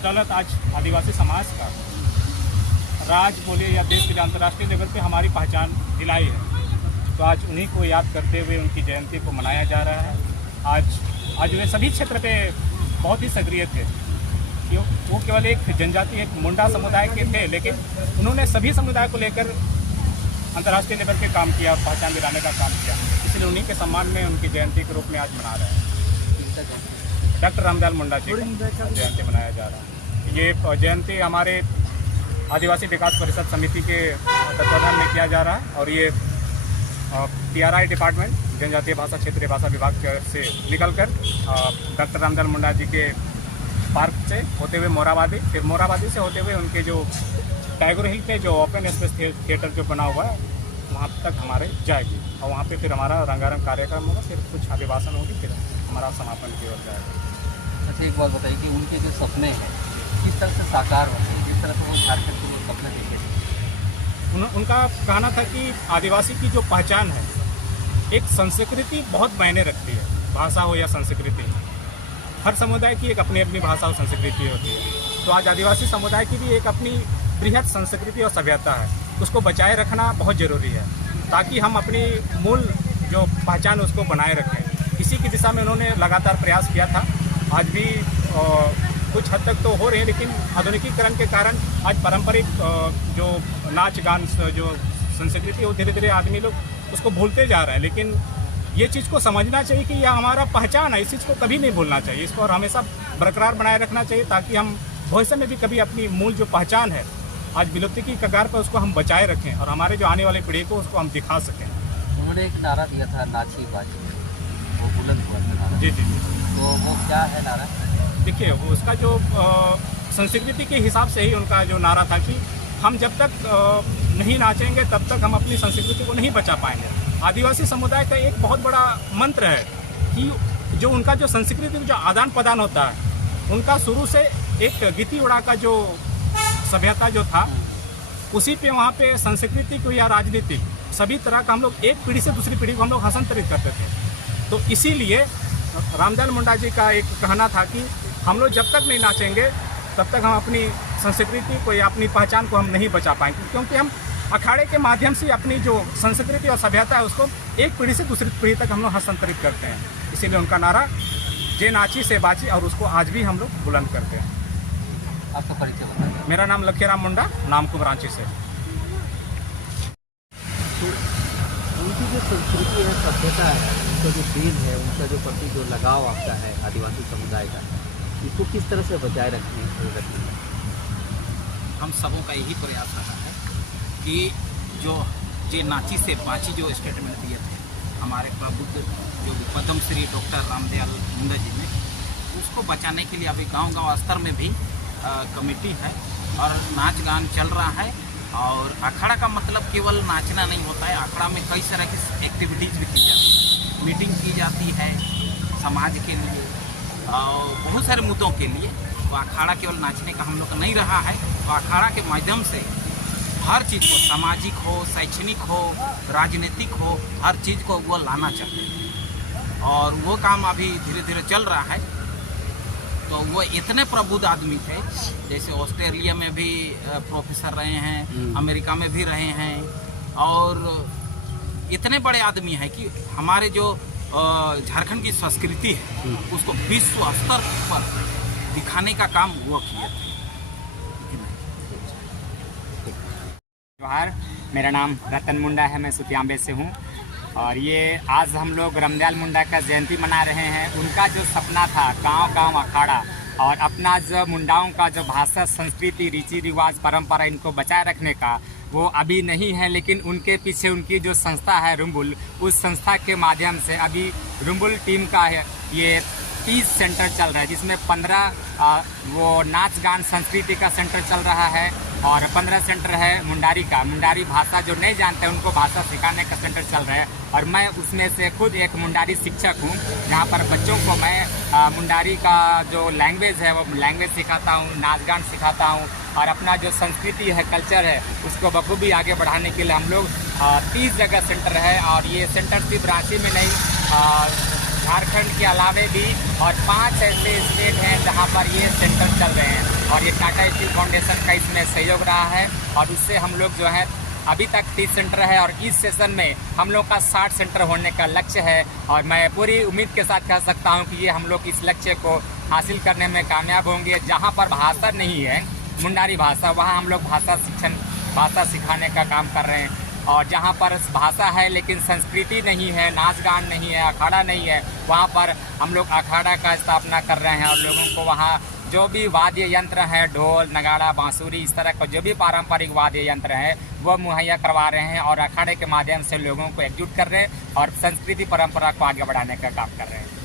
बदौलत आज आदिवासी समाज का राज्य बोले या देश के अंतर्राष्ट्रीय लेवल पे हमारी पहचान दिलाई है। तो आज उन्हीं को याद करते हुए उनकी जयंती को मनाया जा रहा है। आज वे सभी क्षेत्र पे बहुत ही सक्रिय थे। वो केवल एक जनजाति, एक मुंडा समुदाय के थे, लेकिन उन्होंने सभी समुदाय को लेकर अंतर्राष्ट्रीय लेवल पे काम किया और पहचान दिलाने का काम किया। इसलिए उन्हीं के सम्मान में उनकी जयंती के रूप में आज मना रहे हैं। डॉक्टर रामदयाल मुंडा जी का जयंती मनाया जा रहा है। ये जयंती हमारे आदिवासी विकास परिषद समिति के तत्वाधान में किया जा रहा है और ये PRI डिपार्टमेंट, जनजातीय भाषा क्षेत्रीय भाषा विभाग से निकलकर डॉक्टर रामदयाल मुंडा जी के पार्क से होते हुए मोराबादी, फिर मोराबादी से होते हुए उनके जो टाइगर हिल पे जो ओपन स्पेस थिएटर जो बना हुआ है वहाँ तक हमारे जाएगी और वहाँ पे फिर हमारा रंगारंग कार्यक्रम होगा, फिर कुछ अभिभाषण होगी, फिर हमारा समापन की ओर जाएगा। अच्छा, एक बात बताइए कि उनके जो सपने हैं किस तरह से साकार होते हैं, जिस तरह से वो झारखंड के लिए सपने देखे थे? उनका कहना था कि आदिवासी की जो पहचान है, एक संस्कृति बहुत मायने रखती है, भाषा हो या संस्कृति। हर समुदाय की एक अपनी अपनी भाषा और संस्कृति होती है। तो आज आदिवासी समुदाय की भी एक अपनी बृहद संस्कृति और सभ्यता है, उसको बचाए रखना बहुत ज़रूरी है ताकि हम अपनी मूल जो पहचान उसको बनाए रखें। इसी की दिशा में उन्होंने लगातार प्रयास किया था। आज भी कुछ हद तक तो हो रहे हैं, लेकिन आधुनिकीकरण के कारण आज पारंपरिक जो नाच गान जो संस्कृति हो, धीरे धीरे आदमी लोग उसको भूलते जा रहे हैं। लेकिन ये चीज़ को समझना चाहिए कि यह हमारा पहचान है, इस चीज़ को कभी नहीं भूलना चाहिए, इसको और हमेशा बरकरार बनाए रखना चाहिए ताकि हम भविष्य में भी कभी अपनी मूल जो पहचान है आज विलुप्ति की कगार पर उसको हम बचाए रखें और हमारे जो आने वाली पीढ़ी को उसको हम दिखा सकें। उन्होंने एक नारा दिया था, नाची बाजी, वो बुलंद हुआ था नारा। जी जी जी। तो वो क्या है नारा? देखिए, वो उसका जो संस्कृति के हिसाब से ही उनका जो नारा था कि हम जब तक नहीं नाचेंगे तब तक हम अपनी संस्कृति को नहीं बचा पाएंगे। आदिवासी समुदाय का एक बहुत बड़ा मंत्र है कि जो उनका जो संस्कृति जो आदान प्रदान होता है, उनका शुरू से एक गिती उड़ा का जो सभ्यता जो था, उसी पे वहाँ पे संस्कृति को या राजनीतिक सभी तरह का हम लोग एक पीढ़ी से दूसरी पीढ़ी को हम लोग हस्तांतरित करते थे। तो इसीलिए रामदयाल मुंडा जी का एक कहना था कि हम लोग जब तक नहीं नाचेंगे तब तक हम अपनी संस्कृति को या अपनी पहचान को हम नहीं बचा पाएंगे, क्योंकि हम अखाड़े के माध्यम से अपनी जो संस्कृति और सभ्यता है उसको एक पीढ़ी से दूसरी पीढ़ी तक हम लोग हस्तांतरित करते हैं। इसीलिए उनका नारा जे नाची से बाची, और उसको आज भी हम लोग बुलंद करते हैं। आपका परिचय बताइए। मेरा नाम लखीराम मुंडा, नामकुम रांची से। तो उनकी जो संस्कृति है, सभ्यता है, उनका जो दिल है, उनका जो प्रति जो लगाव आपका है आदिवासी समुदाय का, इसको किस तरह से बचाए रखने हम सबों का यही प्रयास रहा है कि जो जे नाची से बाची जो स्टेटमेंट दिए थे हमारे प्रबुद्ध जो पद्मश्री डॉक्टर रामदयाल मुंडा जी ने, उसको बचाने के लिए अभी गांव-गांव स्तर में भी कमेटी है और नाच गान चल रहा है। और अखाड़ा का मतलब केवल नाचना नहीं होता है, अखाड़ा में कई तरह की एक्टिविटीज़ भी की जाती है, मीटिंग की जाती है समाज के लिए और बहुत सारे मुद्दों के लिए। तो अखाड़ा केवल नाचने का हम लोग का नहीं रहा है, तो अखाड़ा के माध्यम से हर चीज़ को, सामाजिक हो, शैक्षणिक हो, राजनीतिक हो, हर चीज़ को वो लाना चाहते हैं और वो काम अभी धीरे धीरे चल रहा है। तो वो इतने प्रबुद्ध आदमी थे, जैसे ऑस्ट्रेलिया में भी प्रोफेसर रहे हैं, अमेरिका में भी रहे हैं और इतने बड़े आदमी हैं कि हमारे जो झारखंड की संस्कृति है उसको विश्व स्तर पर दिखाने का काम वो किए थे। जोहार, मेरा नाम रतन मुंडा है, मैं सुतियांबे से हूँ और ये आज हम लोग रामदयाल मुंडा का जयंती मना रहे हैं। उनका जो सपना था गांव-गांव अखाड़ा और अपना जो मुंडाओं का जो भाषा, संस्कृति, रीति रिवाज, परंपरा, इनको बचाए रखने का, वो अभी नहीं है, लेकिन उनके पीछे उनकी जो संस्था है रुम्बुल, उस संस्था के माध्यम से अभी रुम्बुल टीम का है ये 30 सेंटर चल रहा है, जिसमें 15 वो नाच गान संस्कृति का सेंटर चल रहा है और 15 सेंटर है मुंडारी का। मुंडारी भाषा जो नहीं जानते हैं उनको भाषा सिखाने का सेंटर चल रहा है और मैं उसमें से खुद एक मुंडारी शिक्षक हूँ, जहाँ पर बच्चों को मैं मुंडारी का जो लैंग्वेज है वो लैंग्वेज सिखाता हूँ, नाच गान सिखाता हूँ और अपना जो संस्कृति है, कल्चर है, उसको बखूबी आगे बढ़ाने के लिए हम लोग 30 जगह सेंटर है और ये सेंटर सिर्फ रांची में नहीं, झारखंड के अलावे भी और 5 ऐसे स्टेट हैं जहां पर ये सेंटर चल रहे हैं। और ये टाटा स्टील फाउंडेशन का इसमें सहयोग रहा है। और उससे हम लोग जो है अभी तक 30 सेंटर है और इस सेशन में हम लोग का 60 सेंटर होने का लक्ष्य है। और मैं पूरी उम्मीद के साथ कह सकता हूं कि ये हम लोग इस लक्ष्य को हासिल करने में कामयाब होंगे। जहां पर भाषा नहीं है, मुंडारी भाषा, वहां हम लोग भाषा सिखाने का काम कर रहे हैं। और जहां पर भाषा है लेकिन संस्कृति नहीं है, नाच गान नहीं है, अखाड़ा नहीं है, वहां पर हम लोग अखाड़ा का स्थापना कर रहे हैं और लोगों को वहां जो भी वाद्य यंत्र हैं, ढोल, नगाड़ा, बांसुरी, इस तरह का जो भी पारंपरिक वाद्य यंत्र हैं वो मुहैया करवा रहे हैं और अखाड़े के माध्यम से लोगों को एकजुट कर रहे हैं और संस्कृति परंपरा को आगे बढ़ाने का काम कर रहे हैं।